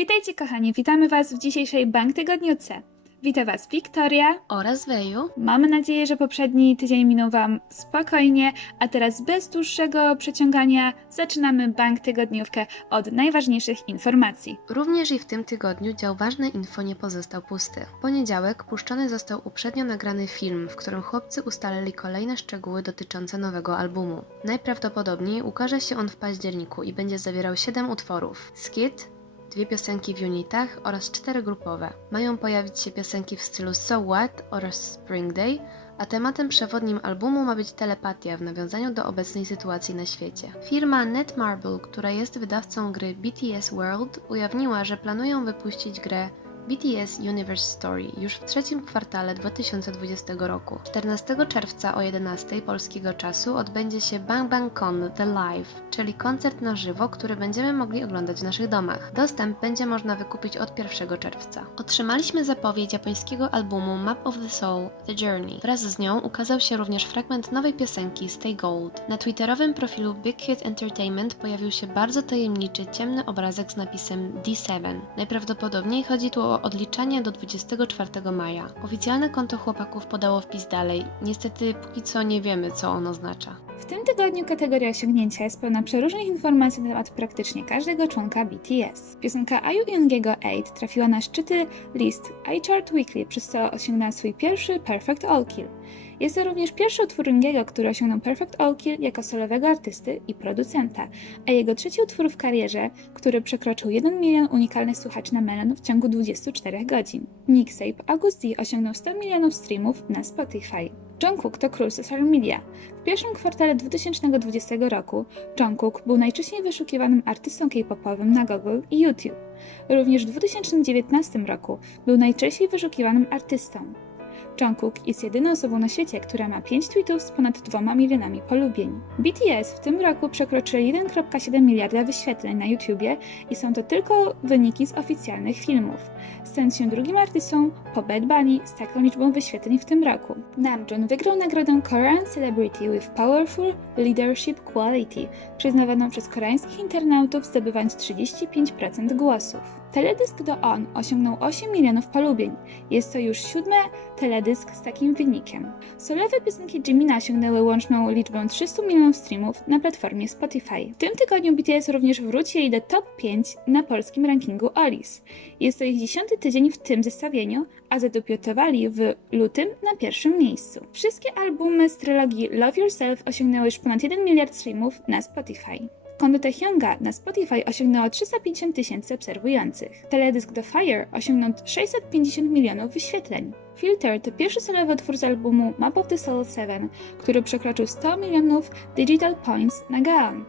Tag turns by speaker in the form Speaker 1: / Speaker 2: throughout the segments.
Speaker 1: Witajcie kochani, witamy Was w dzisiejszej Bank Tygodniu C. Witam Was Wiktoria.
Speaker 2: oraz Weju.
Speaker 1: Mamy nadzieję, że poprzedni tydzień minął Wam spokojnie, a teraz bez dłuższego przeciągania zaczynamy Bank Tygodniówkę od najważniejszych informacji.
Speaker 2: Również i w tym tygodniu dział Ważne Info nie pozostał pusty. W poniedziałek puszczony został uprzednio nagrany film, w którym chłopcy ustalili kolejne szczegóły dotyczące nowego albumu. Najprawdopodobniej ukaże się on w październiku i będzie zawierał 7 utworów. Skit, dwie piosenki w unitach oraz cztery grupowe. Mają pojawić się piosenki w stylu So What oraz Spring Day, a tematem przewodnim albumu ma być telepatia w nawiązaniu do obecnej sytuacji na świecie. Firma Netmarble, która jest wydawcą gry BTS World, ujawniła, że planują wypuścić grę BTS Universe Story już w trzecim kwartale 2020 roku. 14 czerwca o 11 polskiego czasu odbędzie się Bang Bang Con The Live, czyli koncert na żywo, który będziemy mogli oglądać w naszych domach. Dostęp będzie można wykupić od 1 czerwca. Otrzymaliśmy zapowiedź japońskiego albumu Map of the Soul The Journey. Wraz z nią ukazał się również fragment nowej piosenki Stay Gold. Na twitterowym profilu Big Hit Entertainment pojawił się bardzo tajemniczy, ciemny obrazek z napisem D7. Najprawdopodobniej chodzi tu o odliczanie do 24 maja. Oficjalne konto chłopaków podało wpis dalej. Niestety póki co nie wiemy, co on oznacza.
Speaker 1: W tym tygodniu kategoria osiągnięcia jest pełna przeróżnych informacji na temat praktycznie każdego członka BTS. Piosenka IU Youngiego 8 trafiła na szczyty list iChart Weekly, przez co osiągnęła swój pierwszy Perfect All Kill. Jest to również pierwszy utwór Youngiego, który osiągnął Perfect All Kill jako solowego artysty i producenta, a jego trzeci utwór w karierze, który przekroczył 1 milion unikalnych słuchaczy na Melon w ciągu 24 godzin. Mixtape August D osiągnął 100 milionów streamów na Spotify. Jungkook to król social media. W pierwszym kwartale 2020 roku Jungkook był najczęściej wyszukiwanym artystą K-popowym na Google i YouTube. Również w 2019 roku był najczęściej wyszukiwanym artystą. Jungkook jest jedyną osobą na świecie, która ma 5 tweetów z ponad 2 milionami polubień. BTS w tym roku przekroczyli 1,7 miliarda wyświetleń na YouTubie i są to tylko wyniki z oficjalnych filmów. Stając się drugim artystą po Bad Bunny z taką liczbą wyświetleń w tym roku. Namjoon wygrał nagrodę Korean Celebrity with Powerful Leadership Quality, przyznawaną przez koreańskich internautów zdobywając 35% głosów. Teledysk do On osiągnął 8 milionów polubień. Jest to już siódmy teledysk z takim wynikiem. Solowe piosenki Jimina osiągnęły łączną liczbę 300 milionów streamów na platformie Spotify. W tym tygodniu BTS również wrócili do top 5 na polskim rankingu Olis. Jest to ich dziesiąty tydzień w tym zestawieniu, a zadebiutowali w lutym na pierwszym miejscu. Wszystkie albumy z trylogii Love Yourself osiągnęły już ponad 1 miliard streamów na Spotify. Konto Taehyunga na Spotify osiągnęło 350 tysięcy obserwujących. Teledysk The Fire osiągnął 650 milionów wyświetleń. Filter to pierwszy solowy utwór z albumu Map of the Soul 7, który przekroczył 100 milionów digital points na Gaon.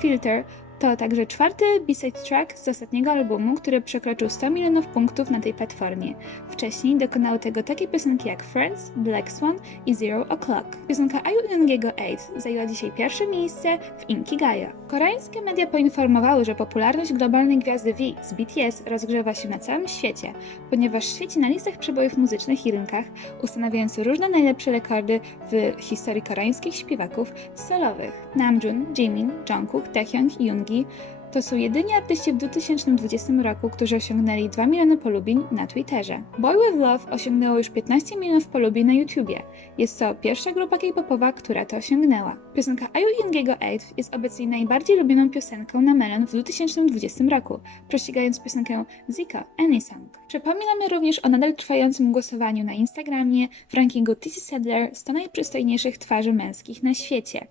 Speaker 1: Filter to także czwarty B-side track z ostatniego albumu, który przekroczył 100 milionów punktów na tej platformie. Wcześniej dokonały tego takie piosenki jak Friends, Black Swan i Zero O'Clock. Piosenka IU Youngiego 8 zajęła dzisiaj pierwsze miejsce w Inkigayo. Koreańskie media poinformowały, że popularność globalnej gwiazdy V z BTS rozgrzewa się na całym świecie, ponieważ świeci na listach przebojów muzycznych i rynkach, ustanawiając różne najlepsze rekordy w historii koreańskich śpiewaków solowych. Namjoon, Jimin, Jungkook, Taehyung i Yoongi to są jedyni artyści w 2020 roku, którzy osiągnęli 2 miliony polubień na Twitterze. Boy With Love osiągnęło już 15 milionów polubień na YouTubie. Jest to pierwsza grupa K-popowa, która to osiągnęła. Piosenka IU Youngiego 8 jest obecnie najbardziej lubioną piosenką na Melon w 2020 roku, prześcigając piosenkę Zico Any Song. Przypominamy również o nadal trwającym głosowaniu na Instagramie w rankingu TC Sedler 100 najprzystojniejszych twarzy męskich na świecie.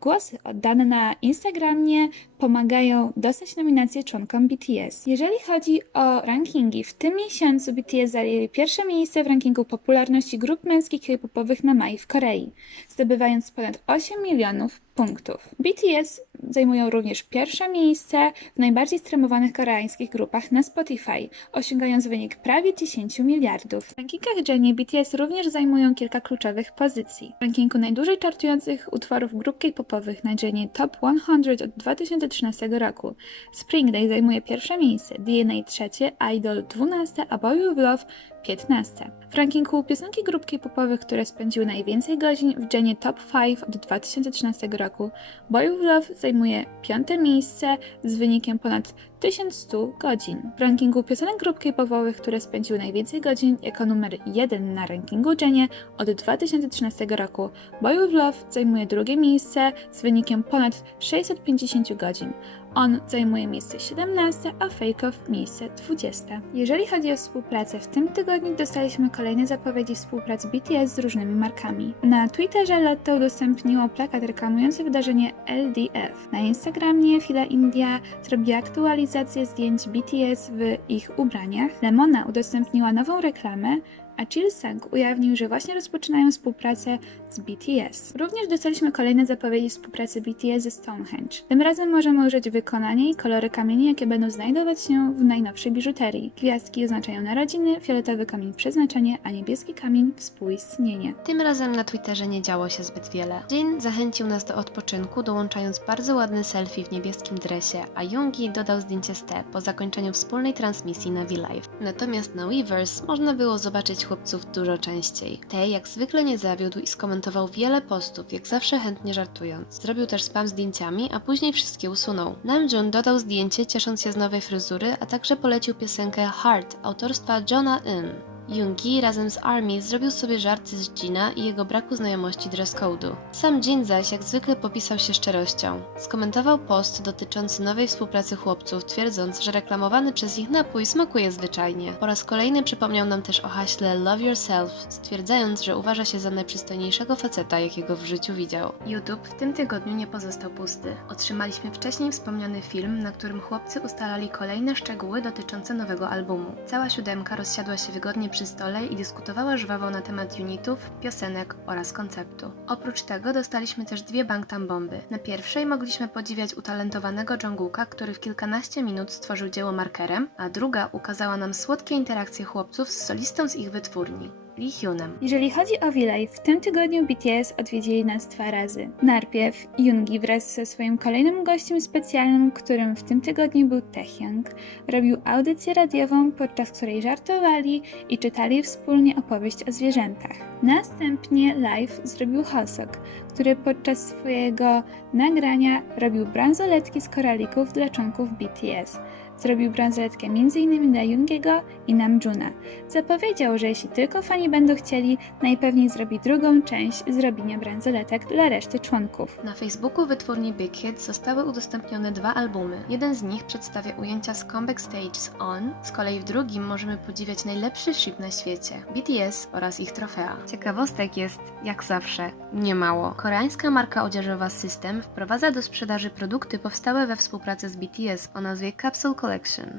Speaker 1: Głosy oddane na Instagramie pomagają dostać nominację członkom BTS. Jeżeli chodzi o rankingi, w tym miesiącu BTS zajęli pierwsze miejsce w rankingu popularności grup męskich K-popowych na maj w Korei, zdobywając ponad 8 milionów punktów. BTS zajmują również pierwsze miejsce w najbardziej streamowanych koreańskich grupach na Spotify, osiągając wynik prawie 10 miliardów. W rankingach Jennie BTS również zajmują kilka kluczowych pozycji. W rankingu najdłużej czartujących utworów grup K-popowych na Jennie Top 100 od 2013 roku. Spring Day zajmuje pierwsze miejsce, DNA trzecie, Idol 12, a Boy With Love 15. W rankingu piosenki grup K-popowych, które spędziły najwięcej godzin w dzienie Top 5 od 2013 roku, Boy with Love zajmuje piąte miejsce z wynikiem ponad 1100 godzin. W rankingu piosenek grup K-popowych, które spędziły najwięcej godzin jako numer 1 na rankingu Genie od 2013 roku, Boy with Love zajmuje drugie miejsce z wynikiem ponad 650 godzin. On zajmuje miejsce 17, a Off miejsce 20. Jeżeli chodzi o współpracę, w tym tygodniu dostaliśmy kolejne zapowiedzi współpracy BTS z różnymi markami. Na Twitterze Lotto udostępniło plakat reklamujący wydarzenie LDF. Na Instagramie Fila India zrobiła aktualizację zdjęć BTS w ich ubraniach. Lemona udostępniła nową reklamę, a Chillsang ujawnił, że właśnie rozpoczynają współpracę z BTS. Również dostaliśmy kolejne zapowiedzi współpracy BTS ze Stonehenge. Tym razem możemy użyć wykonania i kolory kamieni, jakie będą znajdować się w najnowszej biżuterii. Gwiazdki oznaczają narodziny, fioletowy kamień przeznaczenie, a niebieski kamień współistnienie.
Speaker 2: Tym razem na Twitterze nie działo się zbyt wiele. Jin zachęcił nas do odpoczynku, dołączając bardzo ładny selfie w niebieskim dresie, a Jungi dodał zdjęcie z T po zakończeniu wspólnej transmisji na V-Live. Natomiast na Weverse można było zobaczyć chłopców dużo częściej. T jak zwykle nie zawiódł i skomentował wiele postów, jak zawsze chętnie żartując. Zrobił też spam zdjęciami, a później wszystkie usunął. Namjoon dodał zdjęcie, ciesząc się z nowej fryzury, a także polecił piosenkę Heart autorstwa Johna In. Yoongi razem z ARMY zrobił sobie żarty z Jina i jego braku znajomości dress code'u. Sam Jin zaś jak zwykle popisał się szczerością. Skomentował post dotyczący nowej współpracy chłopców, twierdząc, że reklamowany przez nich napój smakuje zwyczajnie. Po raz kolejny przypomniał nam też o haśle Love Yourself, stwierdzając, że uważa się za najprzystojniejszego faceta, jakiego w życiu widział. YouTube w tym tygodniu nie pozostał pusty. Otrzymaliśmy wcześniej wspomniany film, na którym chłopcy ustalali kolejne szczegóły dotyczące nowego albumu. Cała siódemka rozsiadła się wygodnie przy stole i dyskutowała żwawo na temat unitów, piosenek oraz konceptu. Oprócz tego dostaliśmy też dwie Bangtan bomby. Na pierwszej mogliśmy podziwiać utalentowanego Jungkooka, który w kilkanaście minut stworzył dzieło markerem, a druga ukazała nam słodkie interakcje chłopców z solistą z ich wytwórni. Lee Hyunem.
Speaker 1: Jeżeli chodzi o V-Live, w tym tygodniu BTS odwiedzili nas dwa razy. Najpierw Yoongi wraz ze swoim kolejnym gościem specjalnym, którym w tym tygodniu był Taehyung, robił audycję radiową, podczas której żartowali i czytali wspólnie opowieść o zwierzętach. Następnie live zrobił Hosok, który podczas swojego nagrania robił bransoletki z koralików dla członków BTS. Zrobił bransoletkę m.in. dla Jungiego i Namjoona. Zapowiedział, że jeśli tylko fani będą chcieli, najpewniej zrobi drugą część z robienia bransoletek dla reszty członków.
Speaker 2: Na Facebooku wytwórni Big Hit zostały udostępnione dwa albumy. Jeden z nich przedstawia ujęcia z Comeback Stage z On, z kolei w drugim możemy podziwiać najlepszy ship na świecie BTS oraz ich trofea. Ciekawostek jest, jak zawsze, niemało. Koreańska marka odzieżowa System wprowadza do sprzedaży produkty powstałe we współpracy z BTS o nazwie Capsule Collection.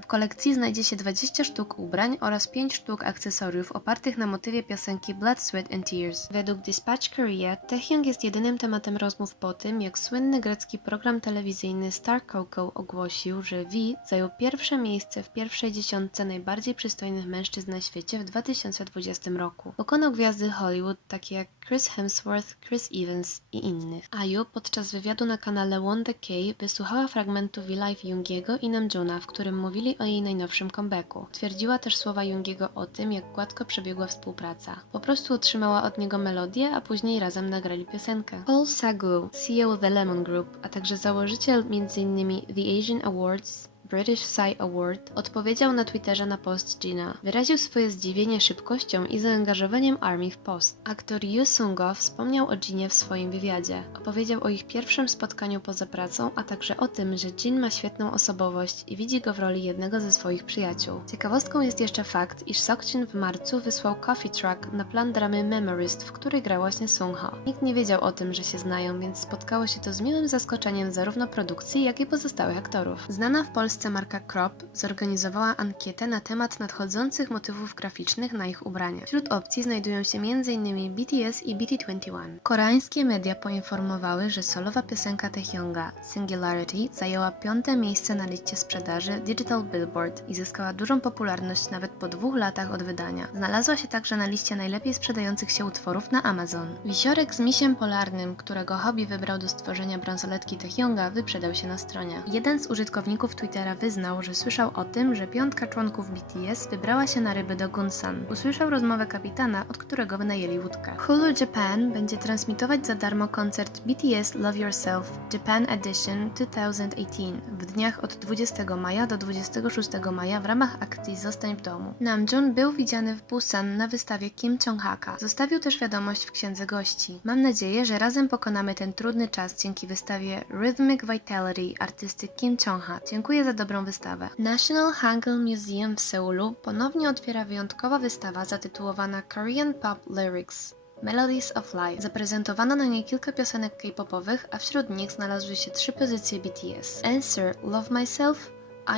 Speaker 2: W kolekcji znajdzie się 20 sztuk ubrań oraz 5 sztuk akcesoriów opartych na motywie piosenki Blood, Sweat and Tears. Według Dispatch Korea, Taehyung jest jedynym tematem rozmów po tym, jak słynny grecki program telewizyjny Star Coco ogłosił, że V zajął pierwsze miejsce w pierwszej dziesiątce najbardziej przystojnych mężczyzn na świecie w 2020 roku. Pokonał gwiazdy Hollywood takie jak Chris Hemsworth, Chris Evans i innych. Ayu podczas wywiadu na kanale One The K wysłuchała fragmentu V-Live Jungiego i Namjoona, w którym mówili o jej najnowszym comebacku. Twierdziła też słowa Jungiego o tym, jak gładko przebiegła współpraca. Po prostu otrzymała od niego melodię, a później razem nagrali piosenkę. Paul Sagu, CEO The Lemon Group, a także założyciel m.in. The Asian Awards, British Psy Award, odpowiedział na Twitterze na post Gina. Wyraził swoje zdziwienie szybkością i zaangażowaniem Army w post. Aktor Yu Sung-go wspomniał o Ginie w swoim wywiadzie. Opowiedział o ich pierwszym spotkaniu poza pracą, a także o tym, że Jin ma świetną osobowość i widzi go w roli jednego ze swoich przyjaciół. Ciekawostką jest jeszcze fakt, iż Seokjin w marcu wysłał Coffee Truck na plan dramy Memorist, w której gra właśnie Sung-ho. Nikt nie wiedział o tym, że się znają, więc spotkało się to z miłym zaskoczeniem zarówno produkcji, jak i pozostałych aktorów. Znana w Polsce marka Crop zorganizowała ankietę na temat nadchodzących motywów graficznych na ich ubraniach. Wśród opcji znajdują się m.in. BTS i BT21. Koreańskie media poinformowały, że solowa piosenka Taehyunga Singularity zajęła piąte miejsce na liście sprzedaży Digital Billboard i zyskała dużą popularność nawet po dwóch latach od wydania. Znalazła się także na liście najlepiej sprzedających się utworów na Amazon. Wisiorek z misiem polarnym, którego hobby wybrał do stworzenia bransoletki Taehyunga, wyprzedał się na stronie. Jeden z użytkowników Twittera Wyznał, że słyszał o tym, że piątka członków BTS wybrała się na ryby do Gunsan. Usłyszał rozmowę kapitana, od którego wynajęli łódkę. Hulu Japan będzie transmitować za darmo koncert BTS Love Yourself Japan Edition 2018 w dniach od 20 maja do 26 maja w ramach akcji Zostań w domu. Namjoon był widziany w Busan na wystawie Kim Chong-haka. Zostawił też wiadomość w księdze gości. Mam nadzieję, że razem pokonamy ten trudny czas dzięki wystawie Rhythmic Vitality artysty Kim Chong-ha. Dziękuję za dobrą wystawę. National Hangul Museum w Seulu ponownie otwiera wyjątkowa wystawa zatytułowana Korean Pop Lyrics. Melodies of Life. Zaprezentowano na niej kilka piosenek K-popowych, a wśród nich znalazły się trzy pozycje BTS. Answer, Love Myself,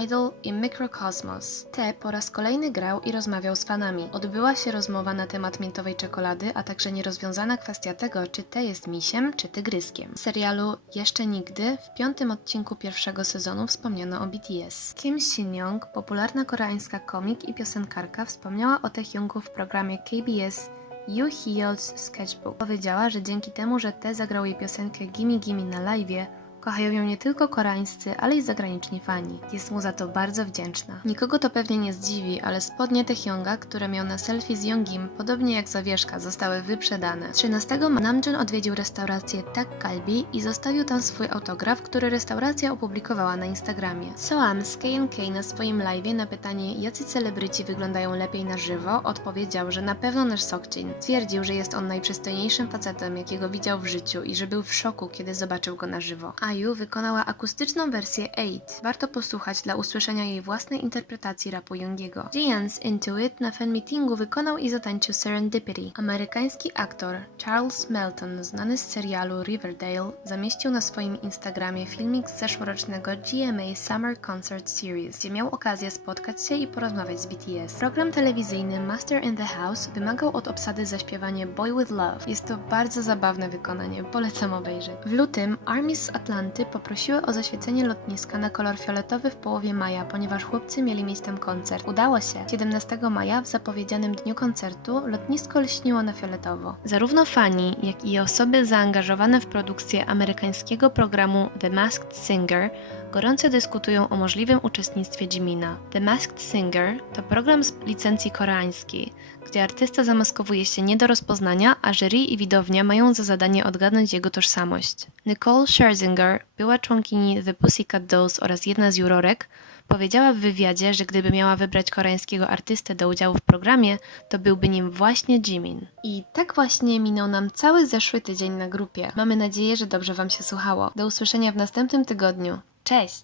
Speaker 2: Idol i Microcosmos. T po raz kolejny grał i rozmawiał z fanami. Odbyła się rozmowa na temat miętowej czekolady, a także nierozwiązana kwestia tego, czy T jest misiem, czy tygryskiem. W serialu Jeszcze Nigdy w piątym odcinku pierwszego sezonu wspomniano o BTS. Kim Shin-young, popularna koreańska komik i piosenkarka, wspomniała o Taehyungu w programie KBS Yoo Hyeol's Sketchbook. Powiedziała, że dzięki temu, że T zagrał jej piosenkę Gimme Gimme na live'ie, kochają ją nie tylko koreańscy, ale i zagraniczni fani. Jest mu za to bardzo wdzięczna. Nikogo to pewnie nie zdziwi, ale spodnie Taehyunga, które miał na selfie z Youngim, podobnie jak zawieszka, zostały wyprzedane. 13 Namjoon odwiedził restaurację Tak Kalbi i zostawił tam swój autograf, który restauracja opublikowała na Instagramie. Soam z KNK na swoim live'ie na pytanie, jacy celebryci wyglądają lepiej na żywo, odpowiedział, że na pewno nasz Sokjin. Twierdził, że jest on najprzystojniejszym facetem, jakiego widział w życiu i że był w szoku, kiedy zobaczył go na żywo. IU wykonała akustyczną wersję 8. Warto posłuchać dla usłyszenia jej własnej interpretacji rapu Youngiego. Jian's Into It na fanmeetingu wykonał i zatańczył Serendipity. Amerykański aktor Charles Melton, znany z serialu Riverdale, zamieścił na swoim Instagramie filmik z zeszłorocznego GMA Summer Concert Series, gdzie miał okazję spotkać się i porozmawiać z BTS. Program telewizyjny Master in the House wymagał od obsady zaśpiewanie Boy With Love. Jest to bardzo zabawne wykonanie, polecam obejrzeć. W lutym Army z Atlanty poprosiły o zaświecenie lotniska na kolor fioletowy w połowie maja, ponieważ chłopcy mieli mieć tam koncert. Udało się. 17 maja, w zapowiedzianym dniu koncertu, lotnisko lśniło na fioletowo. Zarówno fani, jak i osoby zaangażowane w produkcję amerykańskiego programu The Masked Singer gorąco dyskutują o możliwym uczestnictwie Jimina. The Masked Singer to program z licencji koreańskiej, gdzie artysta zamaskowuje się nie do rozpoznania, a jury i widownia mają za zadanie odgadnąć jego tożsamość. Nicole Scherzinger, była członkini The Pussycat Dolls oraz jedna z jurorek, powiedziała w wywiadzie, że gdyby miała wybrać koreańskiego artystę do udziału w programie, to byłby nim właśnie Jimin. I tak właśnie minął nam cały zeszły tydzień na grupie. Mamy nadzieję, że dobrze Wam się słuchało. Do usłyszenia w następnym tygodniu. Cześć!